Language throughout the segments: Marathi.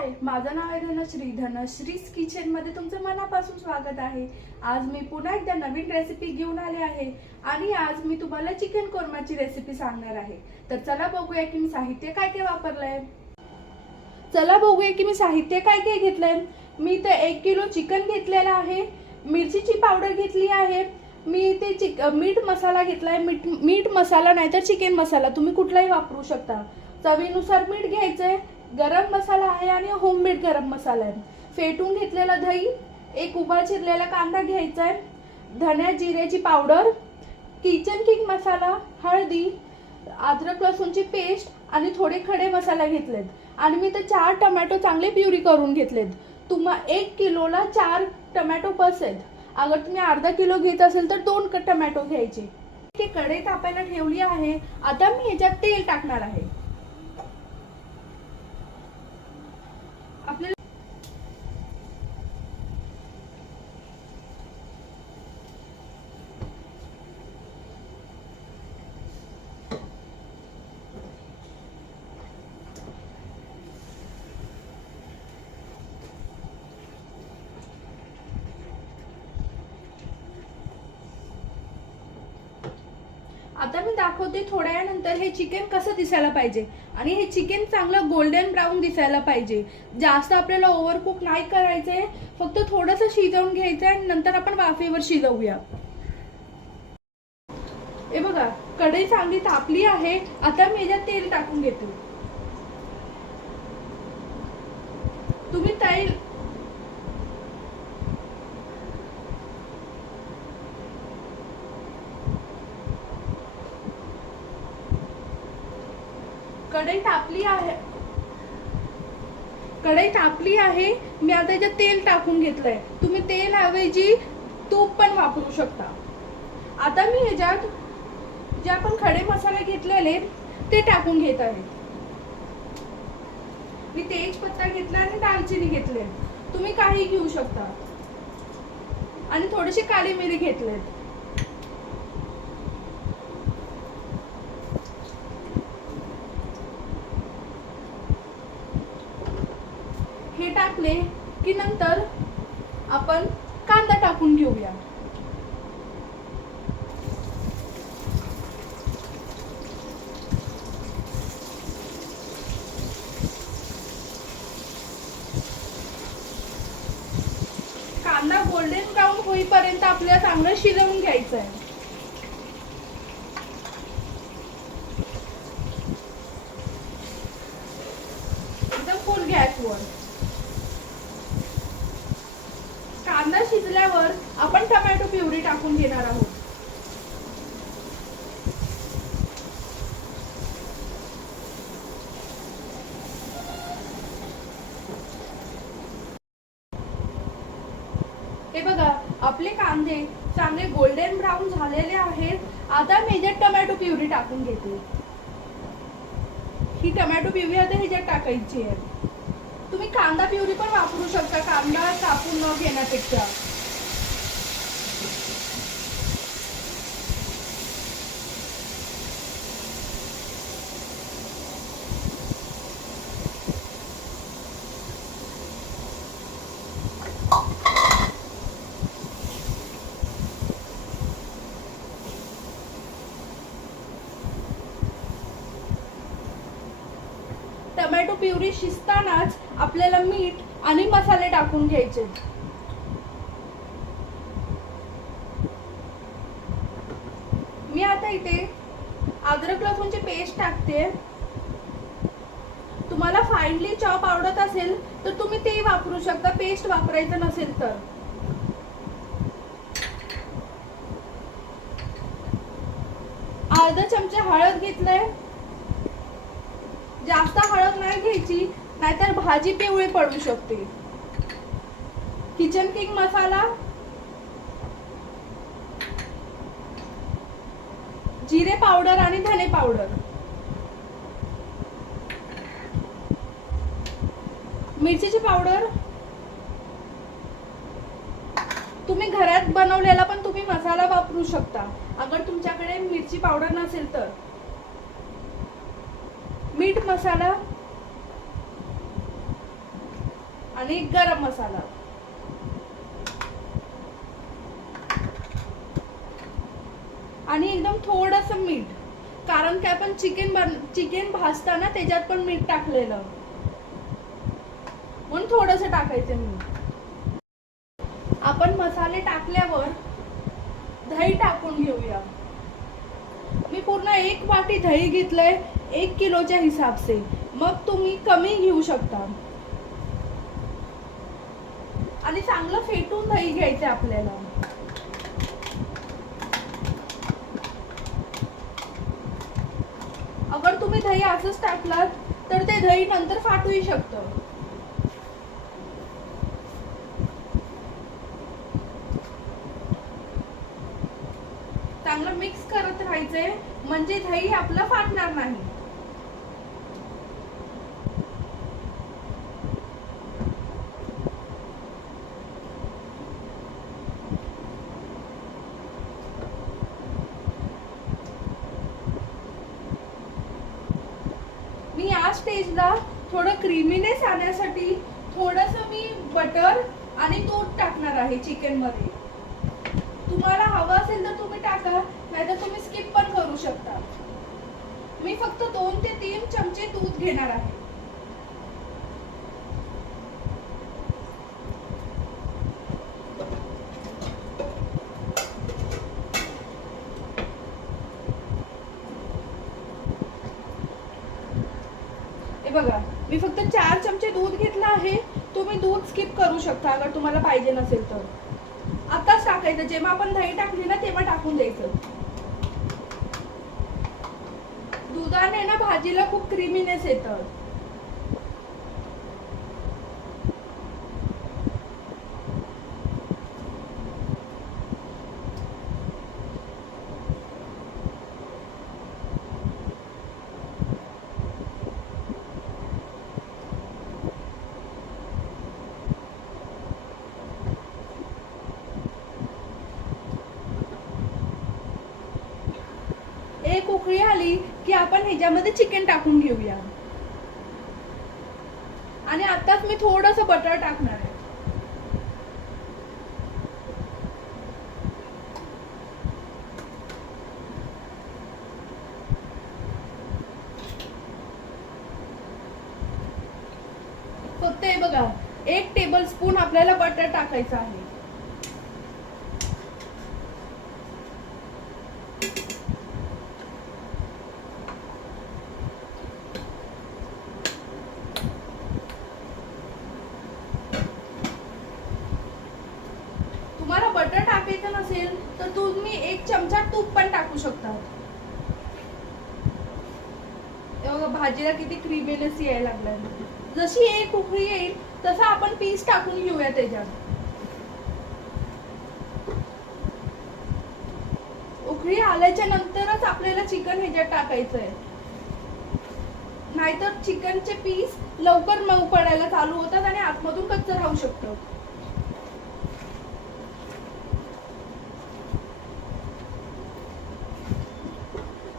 हाय, माझं नाव आहे धनश्री. धनश्रीज किचन मध्ये तुमचं मनापासून स्वागत आहे. आज मी पुन्हा एकदा नवीन रेसिपी घेऊन आले आहे आणि आज मी तुम्हाला चिकन कोर्माची रेसिपी सांगणार आहे. तर चला बघूया की मी साहित्य काय काय वापरलंय. घेतलंय. मी इथे 1 किलो चिकन घेतलेला आहे. मिरचीची पावडर घेतली आहे. मी इथे मीठ मसाला घेतलाय. मीठ मसाला नाही तर चिकन मसाला तुम्ही कुठलाही वापरू शकता. चवीनुसार मीठ घ्यायचंय. गरम मसाला आहे आणि होममेड गरम मसाला आहे. फेटून घेतलेला दही, एक उभा चिरलेला कांदा घ्यायचा आहे. धण्या जिऱ्याची पावडर, किचन किंग मसाला, हळदी, अद्रक लसूणची पेस्ट आणि थोडे खडे मसाला घेतलेत. आणि मी ते 4 टोमॅटो चांगले प्युरी करून घेतलेत. 1 किलोला 4 टोमॅटो बसेल. अगर तुम्ही अर्धा किलो घेत असेल तर 2 टोमॅटो घ्यायचे. ही कढई तापायला ठेवली आहे. आता मी ह्याच्यात तेल टाकणार आहे. आपल्याला आता मी दाखवते थोड्या वेळानंतर हे चिकन कसं दिसायला पाहिजे. आणि हे चिकन चांगलं गोल्डन ब्राऊन दिसायला पाहिजे. जास्त आपल्याला ओव्हरकुक नाही करायचंय. फक्त थोडंसं शिजवून घ्यायचंय आणि नंतर आपण वाफेवर शिजवूया. हे बघा, कढई चांगली तापली आहे. आता मी याच्यात तेल टाकून घेते. तुम्ही कढई तापली आहे. मी आता याच्यात तेल टाकून घेतलंय. तुम्ही तेल ऐवजी तूप पण वापरू शकता. आता मी ह्याच्यात जे आपण खडे मसाले घेतलेले ते टाकून घेत आहे. मी तेजपत्ता घेतला आणि दालचिनी घेतले. तुम्ही काही घेऊ शकता. आणि थोडीशी काळी मिरी घेतलेत. हे टाकले की नंतर आपण कांदा टाकून घेऊया. कांदा गोल्डन ब्राऊन होईपर्यंत आपल्याला चांगलं शिजवून घ्यायचं आहे. एकदम फुल गॅसवर. कांदा शिजल्यावर आपण टोमॅटो प्युरी टाकून घेणार आहोत. हे बघा, आपले कांदे चांगले गोल्डन ब्राऊन झालेले आहेत. आता मी ह्याच्यात टोमॅटो प्युरी टाकून घेते. ही टोमॅटो प्युरी आता ह्याच्यात टाकायची आहे. तुम्ही कांदा प्युरी पण वापरू शकता कांदा कापून न घेण्यापेक्षा. टोमॅटो प्युरी शिजतानाच आपल्याला मीठ आणि मसाले टाकून घ्यायचे. मी आता इथे अद्रक लसूणची पेस्ट टाकते. तुम्हाला फाईनली चॉप आवडत असेल तर तुम्ही ते वापरू शकता. पेस्ट वापरायचं नसेल तर. अर्धा चमचा हळद घेतलाय. जास्त हळद नाही घ्यायची नाहीतर भाजी पिवळी पडू शकते. किचन किंग मसाला, जिरे पावडर आणि धने पावडर, मिरचीची पावडर. तुम्ही घरात बनवलेला पण तुम्ही मसाला वापरू शकता अगर तुमच्याकडे मिरची पावडर नसेल तर. मीठ मसाला, आणि गरम मसाला आणि एकदम थोडंसं मीठ, कारण की आपण चिकन भाजताना त्याच्यात पण मीठ टाकलेलं, म्हणून थोडंसं टाकायचं मीठ. आपण मसाले टाकल्यावर दही टाकून घेऊया. मी पूर्ण 1 वाटी दही घेतलंय 1 किलोच्या हिसाब से, मग तुम्ही कमी घेऊ शकता. आणि चांगलं फेटून दही घ्यायचं आपल्याला. अगर तुम्ही दही असंच टाकलात तर ते दही नंतर फाटूही शकतं. चांगलं मिक्स करत राहायचंय, म्हणजे दही आपलं फाटणार नाही. मी या स्टेजला थोडं क्रीमीनेस आणण्यासाठी थोडंसं मी बटर आणि तूप टाकणार आहे चिकन मध्ये. तुम्हाला हवं असेल तर तुम्ही टाका, नाहीतर तुम्ही स्किप पण करू शकता. मी फक्त 2 ते 3 चमचे दूध घेणार आहे. हे बघा, मी फक्त 4 चमचे दूध घेतलं आहे. तुम्ही दूध स्किप करू शकता अगर तुम्हाला पाहिजे नसेल तर. आताच टाकायचं, जेव्हा आपण दही टाकली ना तेव्हा टाकून द्यायचं. दुधाने ना भाजीला खूप क्रीमीनेस येतं. एक उकळी आली की आपण ह्याच्यामध्ये चिकन टाकून घेऊया. आणि आताच मी थोडंसं बटर टाकणार आहे. फक्त हे बघा, 1 टेबलस्पून आपल्याला बटर टाकायचं आहे. तुम्हाला बटर टाकायचं नसेल तर तुम्ही 1 चमचा तूप पण टाकू शकता. भाजीला किती क्रीमीनेस यायला लागलाय. जशी एक उकळी येईल तसं आपण पीस टाकून घेऊया त्याच्यात. उकळी आल्याच्या नंतरच आपल्याला चिकन ह्याच्यात टाकायचंय, नाहीतर चिकनचे पीस लवकर मऊ पडायला चालू होतात आणि आतमधून कच्चं राहू शकतं.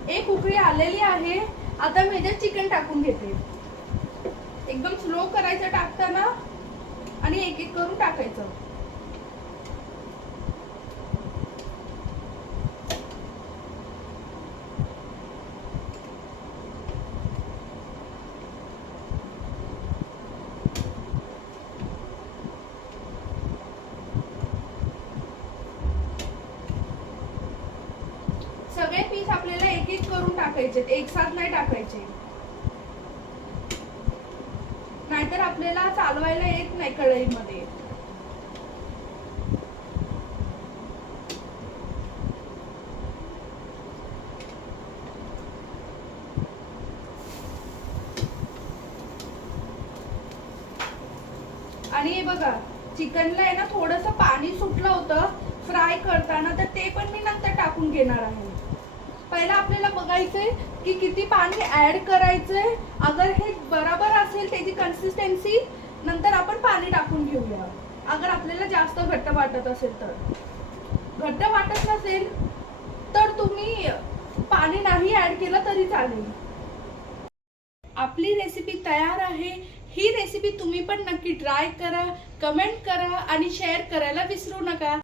एक उकळी आलेली आहे. आता मी ह्याच्यात चिकन टाकून घेते. एकदम स्लो करायचं टाकताना आणि एक एक करून टाकायचं. सगळे पीस आपल्याला एक एक करून टाकायचे, एक साथ नाही टाकायचे, नाहीतर आपल्याला चालवायला येत नाही कढईमध्ये. आणि हे बघा, चिकनला आहे ना थोडंसं पाणी सुटलं होतं फ्राय करताना, तर ते पण मी नंतर टाकून घेणार आहे. पहिला आपल्याला बघायचंय की किती पाणी ऍड करायचंय. अगर हे बरोबर असेल त्याची कन्सिस्टन्सी, नंतर आपण पाणी टाकून घेऊया. अगर आपल्याला जास्त घट्ट वाटत असेल तर. घट्ट वाटत नसेल तर तुम्ही पाणी नाही ऍड केलं तरी चालेल. आपली रेसिपी तयार आहे. ही रेसिपी तुम्ही पण नक्की ट्राय करा, कमेंट करा आणि शेअर करायला विसरू नका.